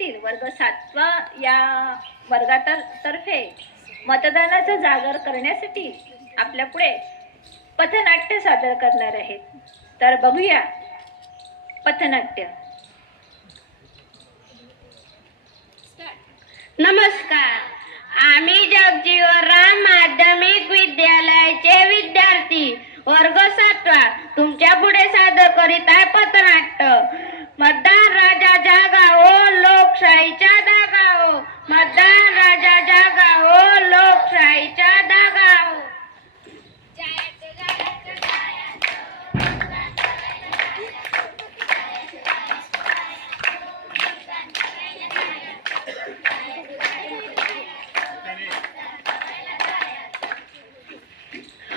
शाळेतील वर्ग 7वा या वर्गातर्फे मतदानाचा जागर करण्यासाठी आपल्या पुढे पथनाट्य सादर करणार आहेत. तर बघूया पथनाट्य. नमस्कार, आम्ही जगजीवनराम माध्यमिक विद्यालयाचे विद्यार्थी वर्ग 7वा तुमच्या पुढे सादर करीत आहे पथनाट्य. मतदान राजा जागाओ, लोकशाहीच्या जागाओ. मतदान राजा जागाओ, लोकशाहीच्या जागाओ.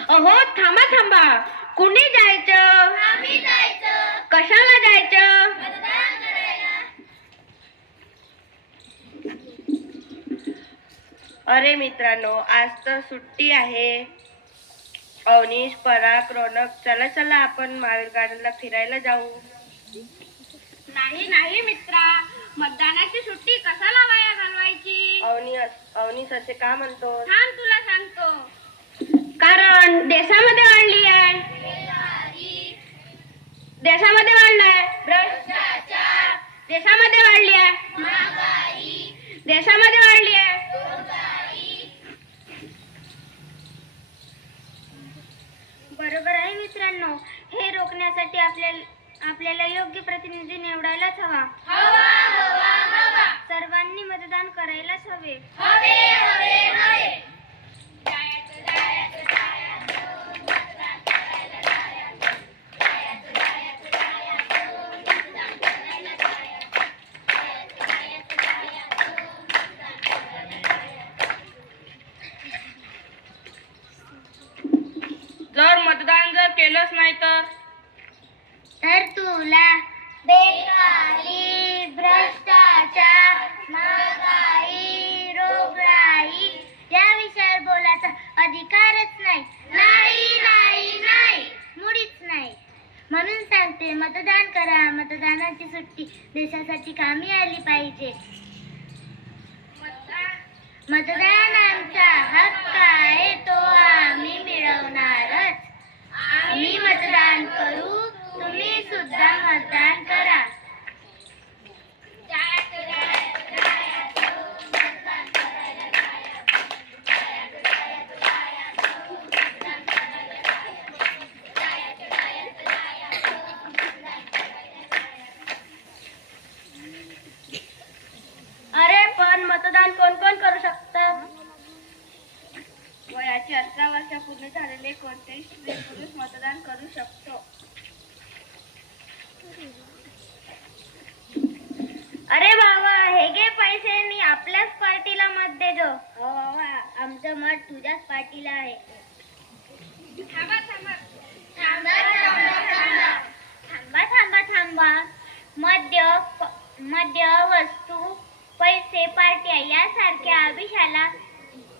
अहो थांबा थांबा, कुणी जायचं? आम्ही जायचं. कशाला जायचं? मतदान करायला. अरे मित्रांनो, आज तर सुट्टी आहे. अवनीश, पराग, रौनक, चला चला आपण महावीर गार्डनला फिरायला जाऊ. नाही नाही मित्रा, मतदानाची सुट्टी कशाला वाया घालवायची? अवनीश असे का म्हणतो? थांब तुला सांगतो. कारण देशामध्ये वाढली आहे. देशामध्ये वाढलाय भ्रष्टाचार. देशामध्ये वाढली आहे महागाई. देशामध्ये वाढली आहे. बरोबर आहे मित्रांनो, हे रोखण्यासाठी आपल्याला योग्य प्रतिनिधी निवडायलाच हवा. सर्वांनी मतदान करायलाच हवे. जर मतदान केलंच नाही तर तुला बेकारी, भ्रष्टाचार, महागाई, रोगराई या विषयावर बोलायचा अधिकारच नाही. नाही नाही नाही, मुळीच नाही. म्हणून सांगते, मतदान करा. मतदानाची सुट्टी देशासाठी कामी आली पाहिजे. मतदान आमचा हक्क आहे, तो आम्ही मिळवणारच. आम्ही मतदान करू, तुम्ही सुद्धा मतदान करा. अरे पण मतदान कोण कोण करू शकतं? वयाची 18 वर्ष पूर्ण झालेले कोणतेही स्त्री पुरुष मतदान करू शकतो. अरे बाबा, हे घे पैसे, मी आपल्याच पार्टीला मत देतो. हो बाबा, आमचं मत तुझ्याच पार्टीला आहे. थांबा थांबा थांबा थांबा थांबा थांबा थांबा. मद्य, वस्तू, पैसे, पार्ट्या यासारख्या आमिषाला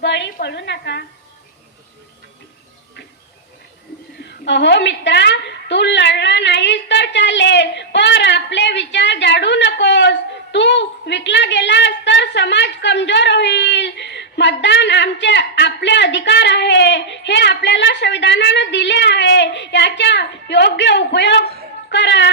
बळी पडू नका. अहो मित्रा, तू लढला नाहीस तर चालेल, पण आपले विचार जाडू नकोस. तू विकला गेलास तर समाज कमजोर होईल. मतदान आपले अधिकार आहे, हे आपल्याला संविधानाने दिले आहे. याचा योग्य उपयोग करा.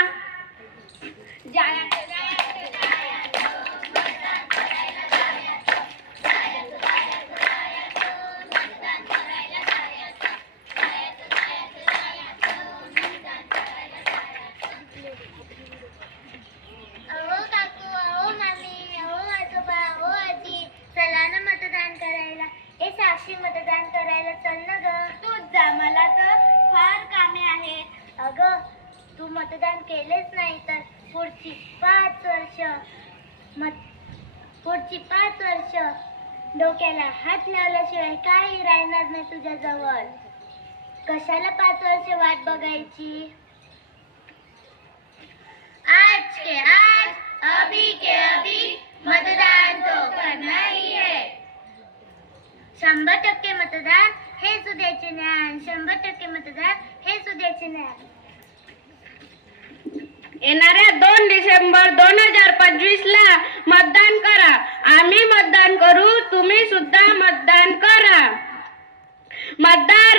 मतदान करायला चल ना ग. तूच जा, मला तर फार कामे आहेत. अगं, तू मतदान केलेच नाही तर पुढची 5 वर्ष डोक्याला हात लावल्याशिवाय काही राहणार नाही तुझ्या जवळ. कशाला 5 वर्ष वाट बघायची? आज के आज, अभी के अभी मतदान तो करना ही है. 100% मतदान हेच उद्याचे ज्ञान. 100% मतदान हेच उद्याचे ज्ञान. येणाऱ्या 2 डिसेंबर 2025 ला मतदान मतदान